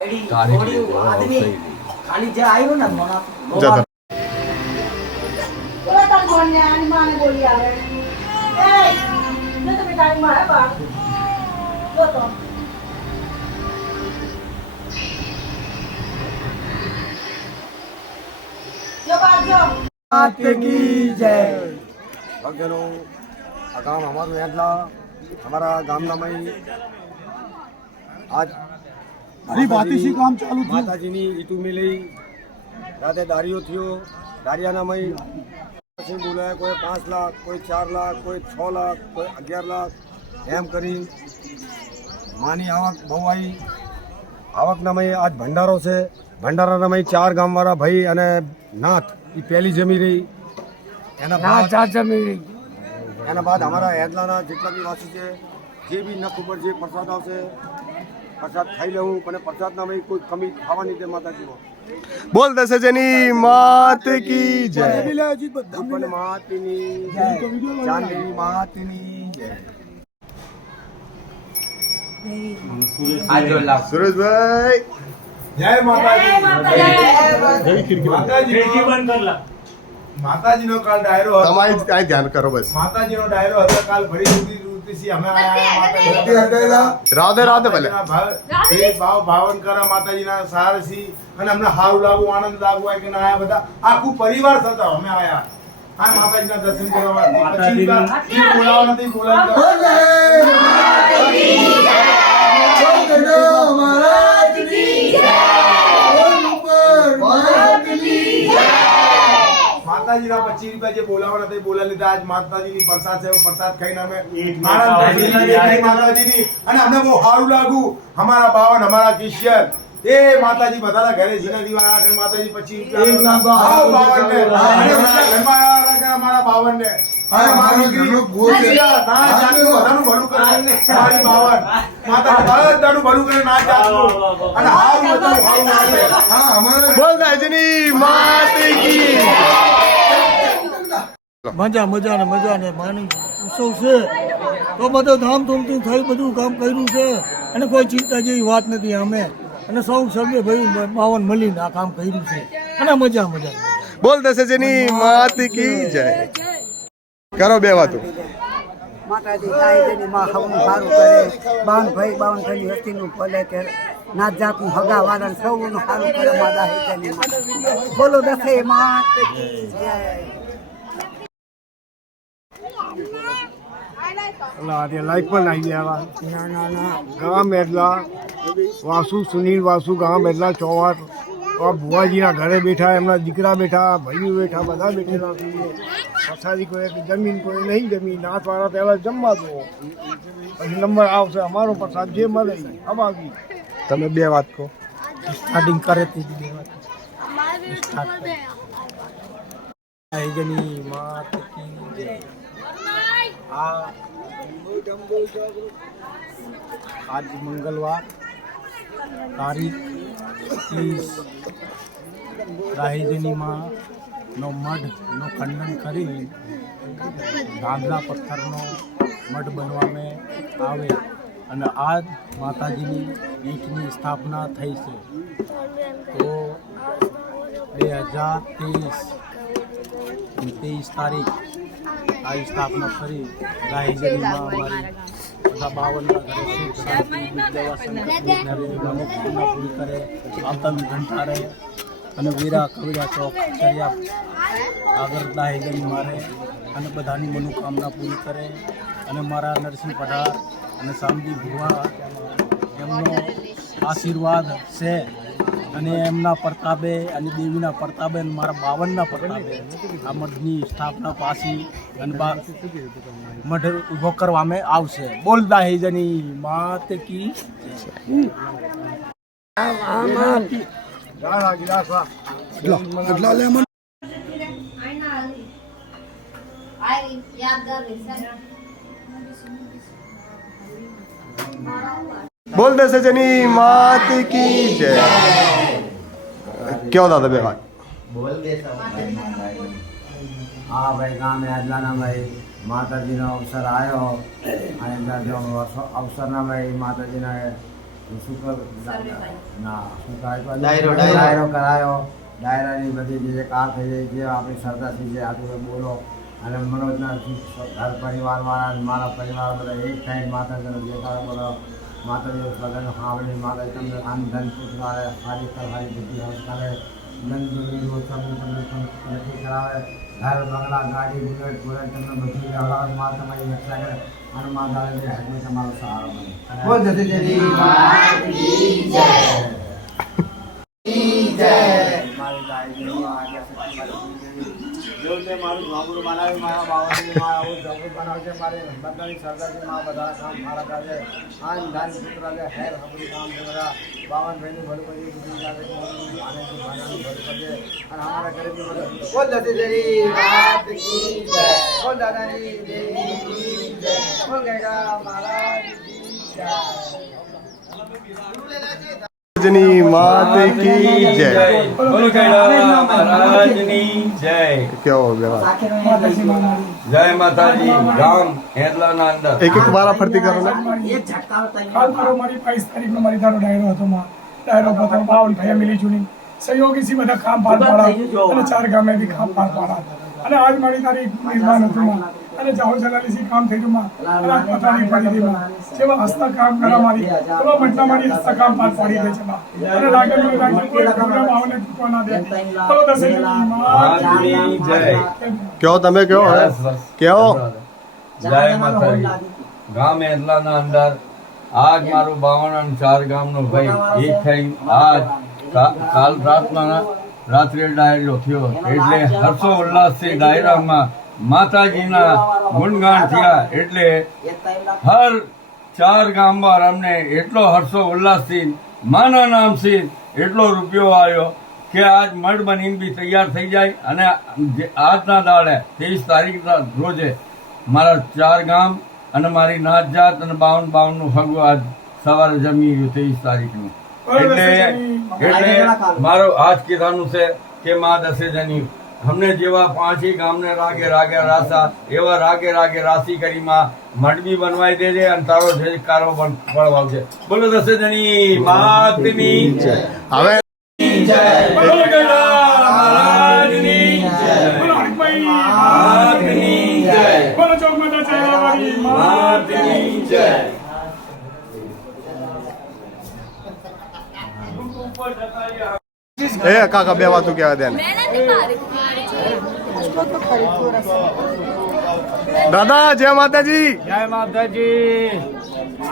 आदमी खाली जे आयो ना मोना बोला ता बोलने आणि माने बोली आवे ए ने तो बेटा मारे बा जो तो जो बात जो मात की जय भक्तजनों આ ગામ અમારું યાદલા અમારા ગામના મય આજ અરે બાતીસી કામ ચાલુ થયું માતાજીની ઈટુ મિલી રાતે દારિયો થયો દારિયાના મય પછી બોલાય કોઈ 5 લાખ કોઈ 4 લાખ કોઈ 6 લાખ કોઈ 11 લાખ એમ કરી માની આવક બહુ આવી આવકના મય આજ ભંડારો છે ભંડારાના મય 4 ગામવાળા ભાઈ અને નાથ એ પહેલી જમી રહી એના બાદ 4 જમી રહી એના બાદ અમારા હેદલાના જેટલા બી વાસી છે જે બી નખ ઉપર જે પ્રસાદ આવશે પ્રસાદ ખાઈ લેવું અને પ્રસાદના મેં કોઈ કમી ખાવાની દે માતાજીનો બોલ દશજની માત કી જય પણ માતની જય ચાંદની માતની જય સુરેશભાઈ જય માતાજી માતાજીનો કાલ ડાયરો હતો તમારી આ ધ્યાન કરો બસ માતાજીનો ડાયરો હતો કાલ ભરી સુધી અમે આયા માતાજી રાધે રાધે ભલે ભાવન કરા માતાજીના સારસી અને અમને સારું લાગુ આનંદ લાગુ હોય કે ના આયા બધા આખું પરિવાર થતા અમે આયા આ માતાજીના દર્શન કરવા પછી બોલાવા નથી માતાજીના 25 રૂપિયા જે બોલાવવાના હતા બોલા લીધા આજ માતાજીની પ્રસાદ છે પ્રસાદ ખાઈને અમે માતાજીની અને અમને બહુ સારું લાગુ અમારા બાવન અમારા કિશોર એ માતાજી બધાના ઘરે જીના દીવા રાખે માતાજી 25 રૂપિયા અમારા બાવન ને માતાજી ભલું કરે ના જાતનું અને બોલ દશજની માત કી મજા ને માની ઉત્સવ છે તો બધો ધામધૂમથી થઈ બધું કામ કર્યું છે અને કોઈ ચિંતા જેવી વાત નથી અમે અને સૌ સભ્ય ભાઈ બાવન મળીને આ કામ કર્યું છે અને મજા બોલ દશજની માત કી જય કરો બે વાતો માતાજી તાઈની માં હવનું સારું કરે બાવન ભાઈ હસ્તીનું ભલે કે નાત જાતનું હગા વાળા સૌનું સારું કરે માતા બોલો દસે માત કી જય લાઈફ પણ આવી ગયા ના ગામ એટલા વાસુ સુનિલ વાસુ ગામ એટલા ચોવાર ભુવાજીના ઘરે બેઠા એમના દીકરા બેઠા ભાઈઓ બેઠા બધા બેઠેલા પ્રસાદી કોઈ જમીન કોઈ નહીં જમીન નાથવાળા પહેલાં જમવા દો પછી નંબર આવશે અમારો પ્રસાદ જે મળે અમારી તમે બે વાત કહો સ્ટાર્ટિંગ કરે તે માત કી જય आज मंगलवार तारीख 30 રાહીજની માં નો મઢનો ખંડન કરી ધાંધલા પથ્થરનો મઢ બનવામાં આવે અને આજ માતાજીની ઈંટની સ્થાપના થઈ છે તો 2023 તારીખ આ સ્થાપના કરી રાહીજનીમાં અમારી બધા બાવનના ઘરે સુખ શાંતિ વિદ્યા સંકટના પૂરી કરે આતંક ઘંટા રહે અને વીરા કવિરા ચોક ચર્યા આગળ રાહીજની મારે અને બધાની મનોકામના પૂરી કરે અને મારા નરસિંહ પઢાર અને સામજી ભુવા એમનો આશીર્વાદ છે અને એમના પ્રતાપે અને દેવીના પ્રતાપે અને મારા બાવનના પ્રતાપે આ મઠની સ્થાપના પાછી અને મઠ ઊભો કરવામાં આવશે બોલ દાહીજની માત કી બોલ દશજની માત કી જય क्यों दादा બે વાત હા ભાઈ ગામ યાદલાના ભાઈ માતાજીનો અવસર આવ્યો અને જો અવસરના ભાઈ માતાજીના ડાયરો કરાયો. ડાયરાની બધી જે કાર થઈ જાય છે આપણી સરદારજી જે આટલું બોલો અને મનોજના ઘર પરિવારવાળા મારા પરિવાર બધા એક સાઈડ માતાજીનો દેખાડો બોલો. માતાજી બધાને સાંભળી માતા તમને આમ ધન પૂછવાડે સારી સારી બુદ્ધિ કરે નંદુરી નથી કરાવે. ઘર બંગલા ગાડી બુલેટ બુલેટ તમને બધી હલાવે માં તમારી રક્ષા કરે અને માં દાદાની હાથમાં તમારો સહારો બને. બોલ જતી મારી મારું ગામડું બનાવ્યું મારા બાવાજી માં આવું જવું બનાવશે મારી બધાની સરદારજી માં બધા કામ મારા કાજે આન ધાન પુત્ર છે હેર હબડી કામ બધા બાવનભાઈનું ભલું કરી બધી જાતે અને ભાઈનું ભલું કરજે અને અમારા ઘરે બી બધું બોલ જતી દેવી વાત કી જય બોલ દાદાની દેવી કી જય બોલ ગંગા મહારાજ કી જય. જની માત કી જય. બોલો ગૈડા મહારાજની જય. કેવો વ્યવહાર. જય માતાજી. ગામ હેદલાના અંદર એક એક વારા ફરતી કરો ને. કાલ મારો મારી 22 તારીખનો મારી તારો ડાયરો હતો માં ડાયરો હતો 52 ફેમિલી જૂની સહયોગીથી બધા કામ પાર પાડા અને 4 ગામે બી કામ પાર પાડા અને આજ મારી તારી નિર્માણ હતું માં અને જાહો જલાલીથી કામ થઈ ગયું માં અને આજ પતાની પડી ગઈ માં જેવા હસ્તા કામ કરા મારી તો મટલા મારી હસ્તા કામ પાર પાડી દે છે માં અને લાગે કોઈ પ્રોગ્રામ આવને ચૂકવા ના દે બોલો દસે મહારાજની જય. કયો તમે કયો હે કયો. જય માતાજી. ગામ હેદલાના અંદર આજ મારું 52 અને 4 ગામનો ભાઈ એક થઈ આજ કાલ રાત્રે ડાયરો થયો એટલે હર્ષો ઉલ્લાસથી ડાયરામાં માતાજીના ગુણગાન થયા એટલે હર 4 ગામમાં અમને એટલો હર્ષો ઉલ્લાસથી માના નામથી એટલો રૂપિયો આવ્યો કે આજ મઢ બનીને બી તૈયાર થઈ જાય અને આજના દાડે 23 તારીખના રોજે મારા 4 ગામ અને મારી નાત જાત અને 52 નું ફગવું આજ સવારે જમી ગયું 23 તારીખનું. એટલે મારો આજ કહેવાનું છે કે માં દશેજની અમને જેવા 5 ગામને રાગે રાગે રાસા એવા રાગે રાગે રાશિ કરી માં મંડબી બનવાઈ દેજે અને તારો જયકારો પણ ફળવાવજે. બોલો દશેજની માતની જય. હવે બોલો ગંગા મહારાજની જય. માતની જય. બોલો ચોક માતા ચારાવાળી માતની જય. એ કાકા બે વાતું કહેવા દે ને. દાદા જય માતાજી. જય માતાજી.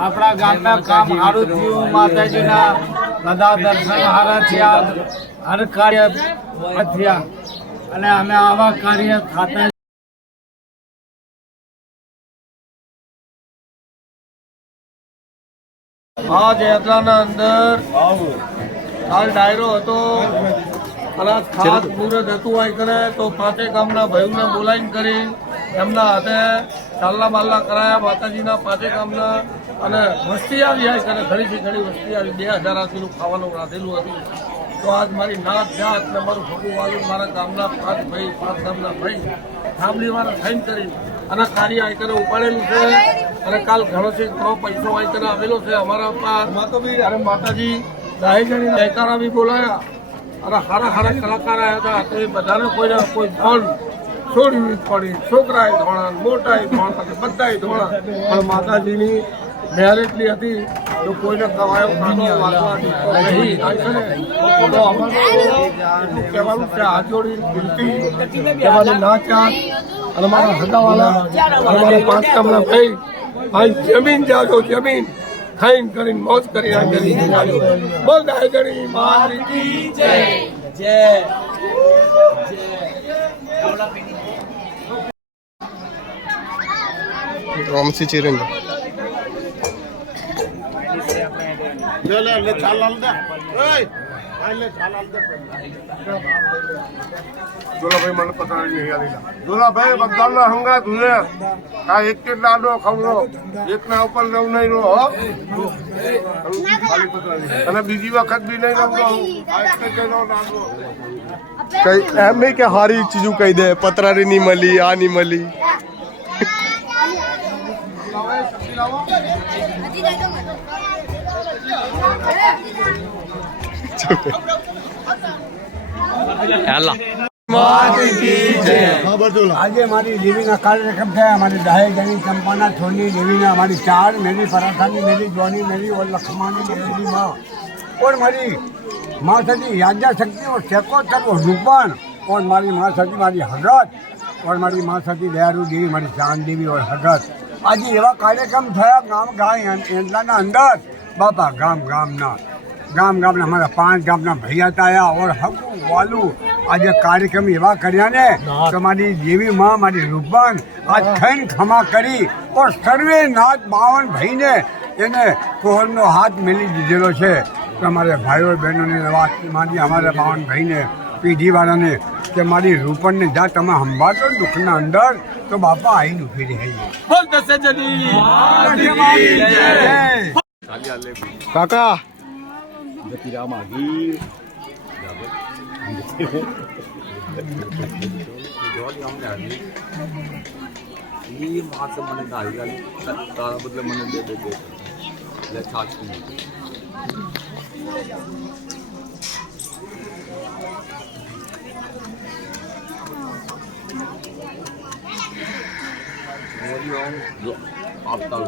આપણા ગામના કામ સારું થયું માતાજીના બધા દર્શન સારા થયા હર કાર્ય થયા અને અમે આવા કાર્ય થતા આજ હેદલાના અંદર કાલ ડાયરો હતો અને ખાસ મુહૂર્ત હતું આઈ કરે તો 5 ગામના ભાઈઓને બોલાવીને કરી એમના હાથે ચાલલા બાલલા કરાયા માતાજીના 5 ગામના અને વસ્તી આવી આઈ કરે ઘણીથી ઘણી વસ્તી આવી 2000 આદમીનું ખાવાનું રાંધેલું હતું. તો આજ મારી નાત જાત ને મારું ભગું વાલું મારા ગામના 5 ગામના ભાઈ ફેમિલી વાળા થઈને કરી અને કાર્ય આઈ કરે ઉપાડેલું છે અને કાલ ઘણો પૈસો આઈ કરે આવેલો છે અમારા પાસ અને માતાજી દાહેજની જયકારા બી બોલાયા અને સારા કલાકાર આવ્યા હતા તો એ બધાને કોઈ ફોન છોડવી પડી છોકરાએ ધોણા મોટાએ ધોણા બધાએ ધોણા પણ માતાજીની મહેર એટલી હતી તો કોઈને કવાયો ખાનો વાગવા નહીં તો અમારું કહેવાનું છે હાથ જોડી વિનંતી કે મારી ના ચાત અને મારા હગાવાલા અને મારા 5 ગામના ભાઈ અહીં જમીન જાજો જમીન ખાઈને કરીને મોજ કરી જાજો. બોલ દાહેજની માતની જય. જય રોમસી ચિરંજ જોલાભાઈ મને પતા નહીં આવેલા. જોલાભાઈ બધાના હંગા ધુને આ એક કે લાડો ખવડો એક ના ઉપર લવ નહીં રહો અને બીજી વખત બી નહીં લવ રહું આ એક કે લાડો કઈ એમ નહીં કે હારી ચીજું કહી દે પતરારી ની મળી આ ની મળી. આજે મારી દેવીના કાર્યક્રમ થયા અમારી દહેજની ચંપાના છોડની દેવીના અમારી ચાર મેરી પરાઠાની મેરી જોની મેરી ઓર લખમાની મેરી माँ और मारी माँ सती यादा शक्ति और सेको सर्व रूपण और मारी माँ सती मारी हजरत और मारी माँ सती दयारू देवी मारी चांद देवी और हजरत आज एवं कार्यक्रम थया गाम गाय एंटलाना अंदर बापा गाम गामना हमारा 5 गामना भैया ताया और हकू वालू आज कार्यक्रम एवं कर्या ने तो मारी देवी माँ मारी रूपण आज खैन खमा करी और सर्वे नाथ 52 भाई ने એને કોહરનો હાથ મેલી દીધેલો છે તો અમારે ભાઈઓ બહેનોને વાત મારી અમારા 52 ભાઈને પીઢીવાળાને કે મારી રૂપણને જા તમે સંભાળો દુઃખના અંદર તો બાપા આવીને ઉભી રહી કાકા બદલે મને દે છાછ આપતા